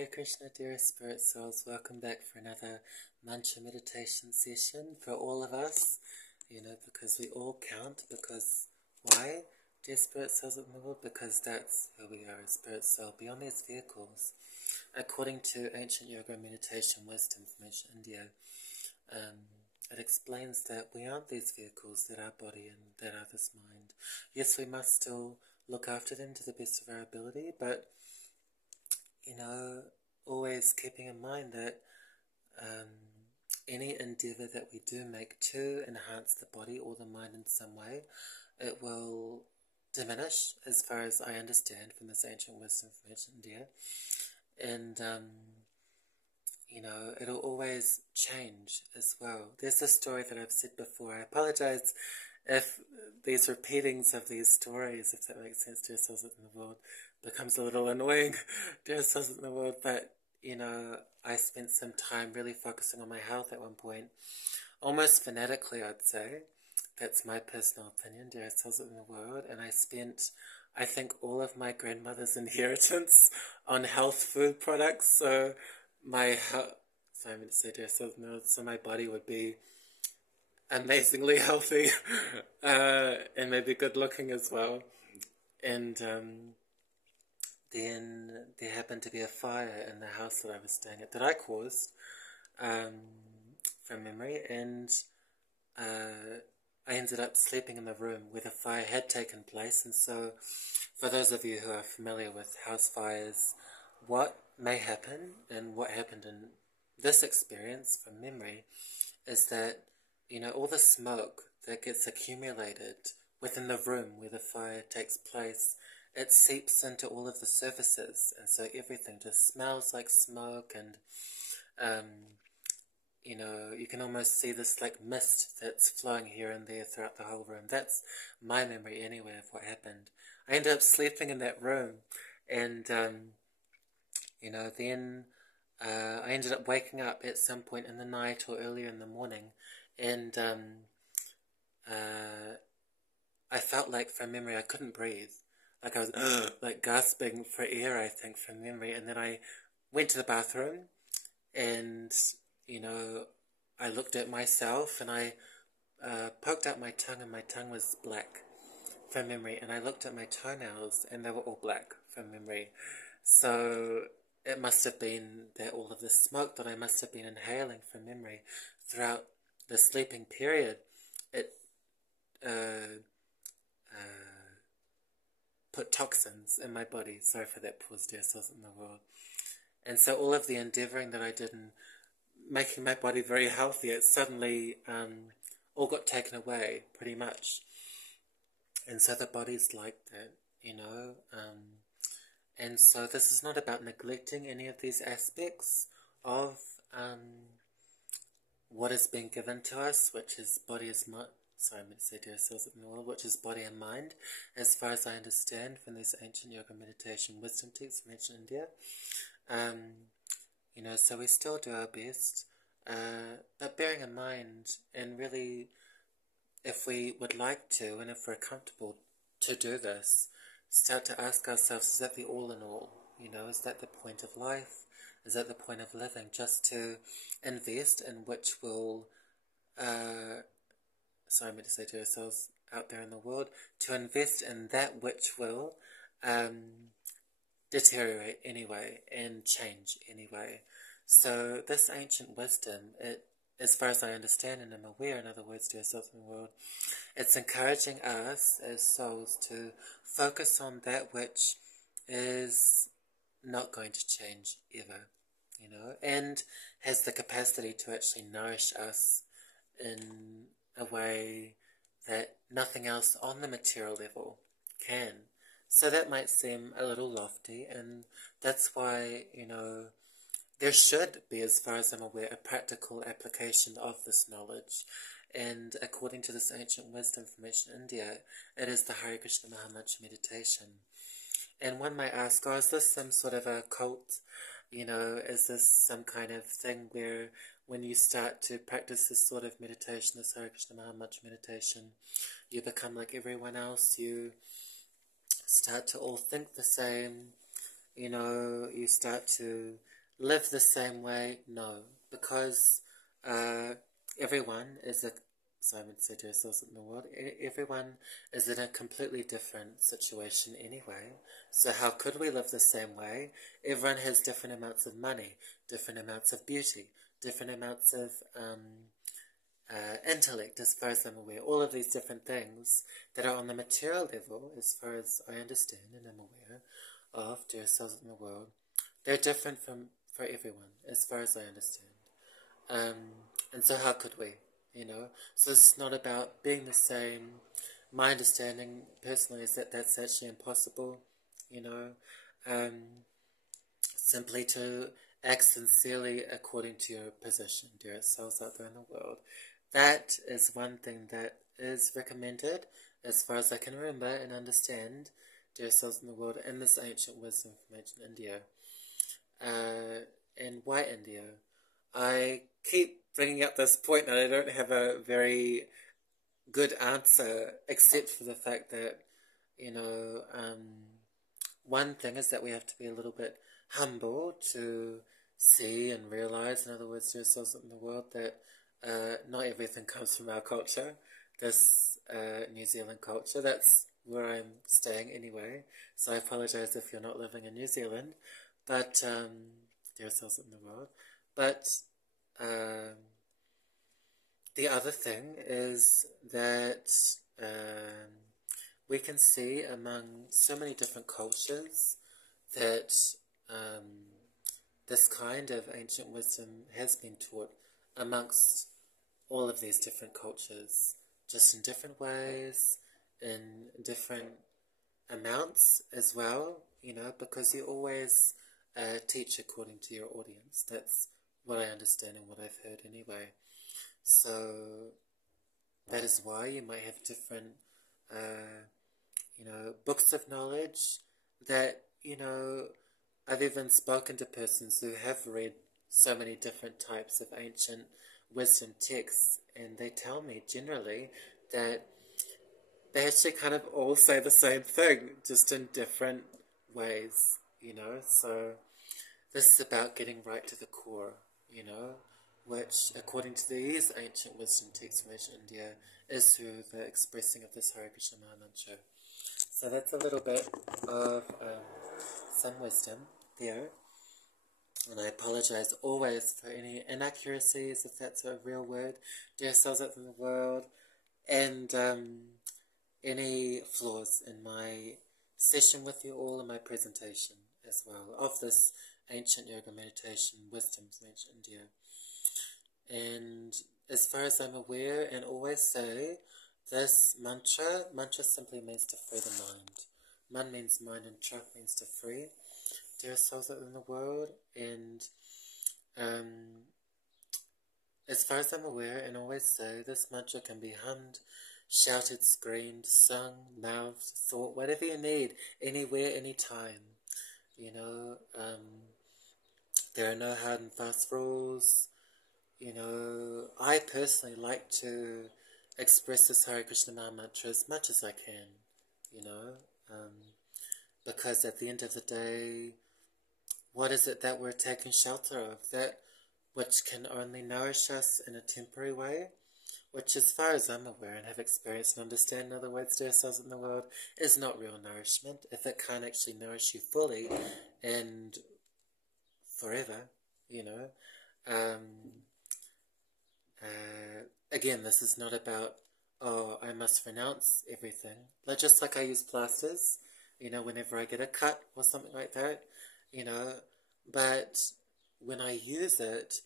Hare Krishna, dearest spirit souls. Welcome back for another mantra meditation session for all of us. Because we all count. Because why, dear spirit souls of the world? Because that's who we are, a spirit soul beyond these vehicles. According to ancient yoga meditation wisdom from ancient India, it explains that we aren't these vehicles, that our body and that are this mind. Yes, we must still look after them to the best of our ability, but always keeping in mind that any endeavour that we do make to enhance the body or the mind in some way, it will diminish, as far as I understand from this ancient wisdom from ancient India. And, it'll always change as well. There's a story that I've said before. I apologise if these repeatings of these stories, if that makes sense, dear souls in the world, becomes a little annoying, dear souls in the world, but, I spent some time really focusing on my health at one point, almost fanatically, I'd say. That's my personal opinion, dear souls in the world, and I spent, I think, all of my grandmother's inheritance on health food products, so my health, sorry, I'm going to say, dear souls in the world, so my body would be amazingly healthy, and maybe good looking as well. And then there happened to be a fire in the house that I was staying at that I caused, from memory, and I ended up sleeping in the room where the fire had taken place. And so for those of you who are familiar with house fires, what may happen, and what happened in this experience from memory, is that all the smoke that gets accumulated within the room where the fire takes place, it seeps into all of the surfaces, and so everything just smells like smoke, and you can almost see this like mist that's flowing here and there throughout the whole room. That's my memory anyway of what happened. I ended up sleeping in that room, and then I ended up waking up at some point in the night or earlier in the morning, and I felt like, from memory, I couldn't breathe. Like I was like gasping for air, I think, from memory. And then I went to the bathroom, and I looked at myself, and I poked out my tongue, and my tongue was black from memory. And I looked at my toenails, and they were all black from memory. So it must have been that all of the smoke that I must have been inhaling from memory throughout the sleeping period, it put toxins in my body. Sorry for that pause, dear souls in the world. And so all of the endeavouring that I did in making my body very healthy, it suddenly all got taken away, pretty much. And so the body's like that, and so this is not about neglecting any of these aspects of what has been given to us, which is body as mind. Sorry, I'm going to say dear souls in the world, which is body and mind, as far as I understand from this ancient yoga meditation wisdom texts from ancient India. So we still do our best, but bearing in mind, and really, if we would like to, and if we're comfortable to do this, start to ask ourselves, is that the all in all? Is that the point of life? Is that the point of living? Just to invest in which will, sorry, I meant to say to ourselves out there in the world, to invest in that which will deteriorate anyway and change anyway. So this ancient wisdom, it, as far as I understand and am aware, in other words, to ourselves in the world, it's encouraging us as souls to focus on that which is not going to change ever, and has the capacity to actually nourish us in a way that nothing else on the material level can. So that might seem a little lofty, and that's why, there should be, as far as I'm aware, a practical application of this knowledge. And according to this ancient wisdom from ancient India, it is the Hare Krishna Mahamantra meditation. And one might ask, is this some sort of a cult? Is this some kind of thing where when you start to practice this sort of meditation, this Hare Krishna Mahamantra meditation, you become like everyone else, you start to all think the same, you start to live the same way? No, because everyone is a Simon said to ourselves in the world, everyone is in a completely different situation anyway. So how could we live the same way? Everyone has different amounts of money, different amounts of beauty, different amounts of intellect, as far as I'm aware. All of these different things that are on the material level, as far as I understand and I'm aware of, to ourselves in the world, they're different for everyone, as far as I understand. And so how could we? So it's not about being the same. My understanding personally is that that's actually impossible, you know, simply to act sincerely according to your position, dear souls out there in the world. That is one thing that is recommended, as far as I can remember and understand, dear souls in the world, in this ancient wisdom from ancient India. And why India? I keep bringing up this point and I don't have a very good answer, except for the fact that, one thing is that we have to be a little bit humble to see and realize, in other words, to ourselves in the world, that not everything comes from our culture, this New Zealand culture. That's where I'm staying anyway, so I apologize if you're not living in New Zealand, but dear souls in the world. But the other thing is that we can see among so many different cultures that this kind of ancient wisdom has been taught amongst all of these different cultures, just in different ways, in different amounts as well, because you always teach according to your audience. That's what I understand and what I've heard anyway. So that is why you might have different, books of knowledge that, I've even spoken to persons who have read so many different types of ancient wisdom texts, and they tell me generally that they actually kind of all say the same thing, just in different ways, So this is about getting right to the core, which, according to these ancient wisdom texts from ancient India, is through the expressing of this Hare Krishna Maha Mantra. So that's a little bit of some wisdom there. And I apologize always for any inaccuracies, if that's a real word, dear souls out in the world, and any flaws in my session with you all and my presentation as well of this ancient yoga meditation wisdom from ancient India. And as far as I'm aware, and always say, this mantra simply means to free the mind. Man means mind and tra means to free. Dear souls out in the world, and as far as I'm aware, and always say, this mantra can be hummed, shouted, screamed, sung, mouthed, thought, whatever you need, anywhere, anytime. There are no hard and fast rules. I personally like to express this Hare Krishna Maha Mantra as much as I can, because at the end of the day, what is it that we're taking shelter of? That which can only nourish us in a temporary way, which, as far as I'm aware and have experienced and understand, in other words, to ourselves in the world, is not real nourishment. If it can't actually nourish you fully and forever, again, this is not about, I must renounce everything. Just like I use plasters, whenever I get a cut or something like that, but when I use it,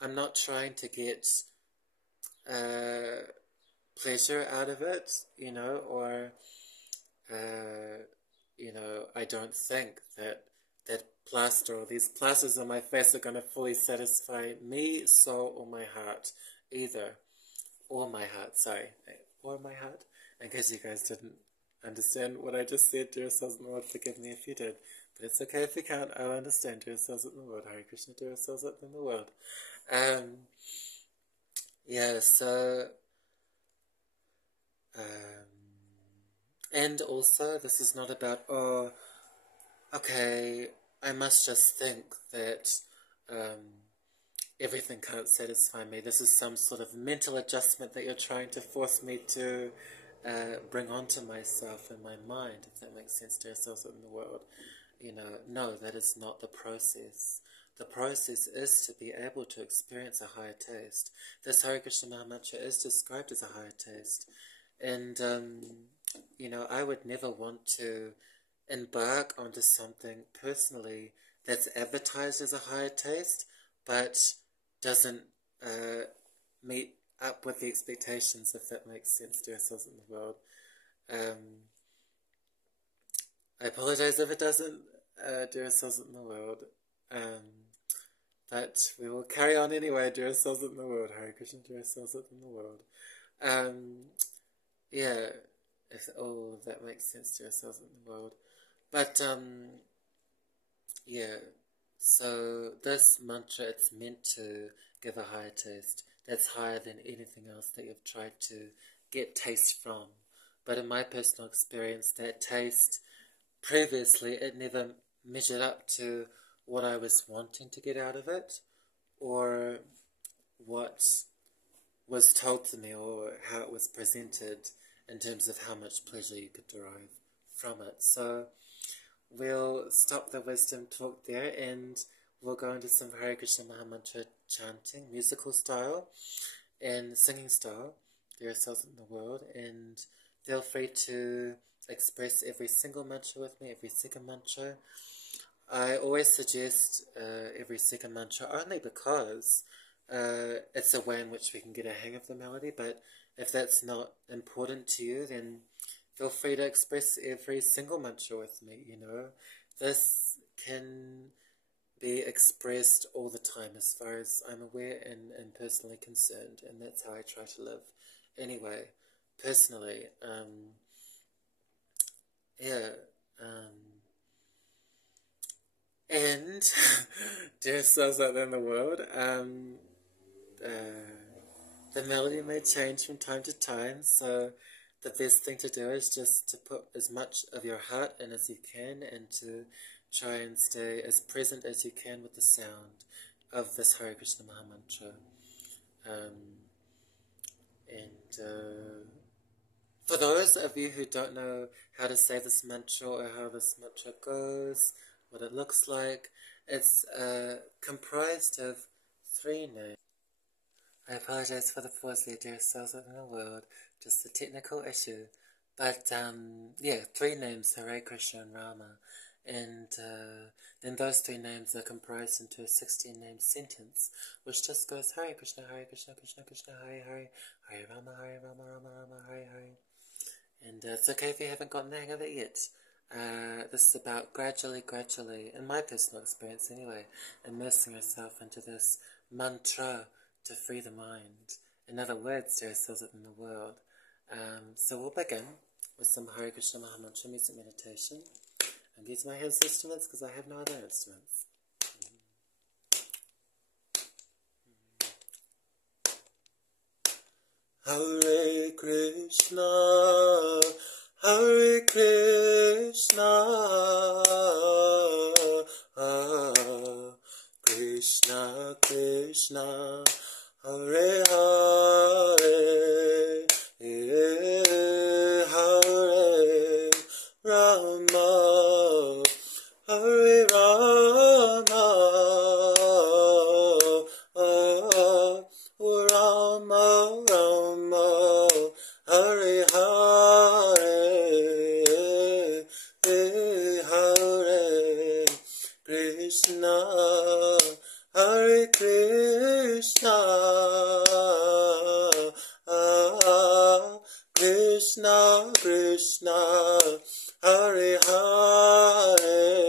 I'm not trying to get pleasure out of it, or, I don't think that plaster or these plasters on my face are going to fully satisfy me, soul, or my heart either. Or my heart, sorry. Or my heart. In case you guys didn't understand what I just said, dear souls in the world, forgive me if you did. But it's okay if you can't. I'll understand, dear souls in the world. Hare Krishna, dear souls in the world. So... and also, this is not about, okay, I must just think that everything can't satisfy me. This is some sort of mental adjustment that you're trying to force me to bring onto myself and my mind, if that makes sense to yourselves in the world. No, that is not the process. The process is to be able to experience a higher taste. This Hare Krishna Maha Mantra is described as a higher taste. And, I would never want to embark onto something personally that's advertised as a higher taste, but doesn't meet up with the expectations, if that makes sense to ourselves in the world. I apologize if it doesn't, dear ourselves in the world. But we will carry on anyway, dear ourselves in the world. Hare Krishna, dear ourselves in the world. Yeah, if all of that makes sense to ourselves in the world. But, yeah, so this mantra, it's meant to give a higher taste. That's higher than anything else that you've tried to get taste from. But in my personal experience, that taste, previously, it never measured up to what I was wanting to get out of it, or what was told to me, or how it was presented in terms of how much pleasure you could derive from it. So we'll stop the wisdom talk there, and we'll go into some Hare Krishna Maha Mantra chanting, musical style and singing style, dear souls in the world, and feel free to express every single mantra with me, every second mantra. I always suggest every second mantra only because it's a way in which we can get a hang of the melody, but if that's not important to you, then feel free to express every single mantra with me, This can be expressed all the time as far as I'm aware and personally concerned, and that's how I try to live. Anyway, personally, and dear souls out there in the world, the melody may change from time to time, so the best thing to do is just to put as much of your heart in as you can, and to try and stay as present as you can with the sound of this Hare Krishna Maha Mantra. For those of you who don't know how to say this mantra or how this mantra goes, what it looks like, it's comprised of 3 names. I apologize for the pause there, dear souls in the world, just a technical issue. But, 3 names, Hare Krishna and Rama. And then those 3 names are comprised into a 16-name sentence, which just goes Hare Krishna, Krishna Krishna, Hare Hare, Hare Rama, Rama Rama, Hare Hare. And it's okay if you haven't gotten the hang of it yet. This is about gradually, in my personal experience anyway, immersing yourself into this mantra to free the mind. In other words, dear souls in the world. So we'll begin with some Hare Krishna Maha Mantra music meditation. And these are my hands instruments because I have no other instruments. Hare Krishna, Hare Krishna, Krishna Krishna, Hare Hare, Hare Rama, Hare Rama, Rama Rama, Hare Hare, Hare Krishna, Hare Krishna, Krishna Krishna, Hare Hare,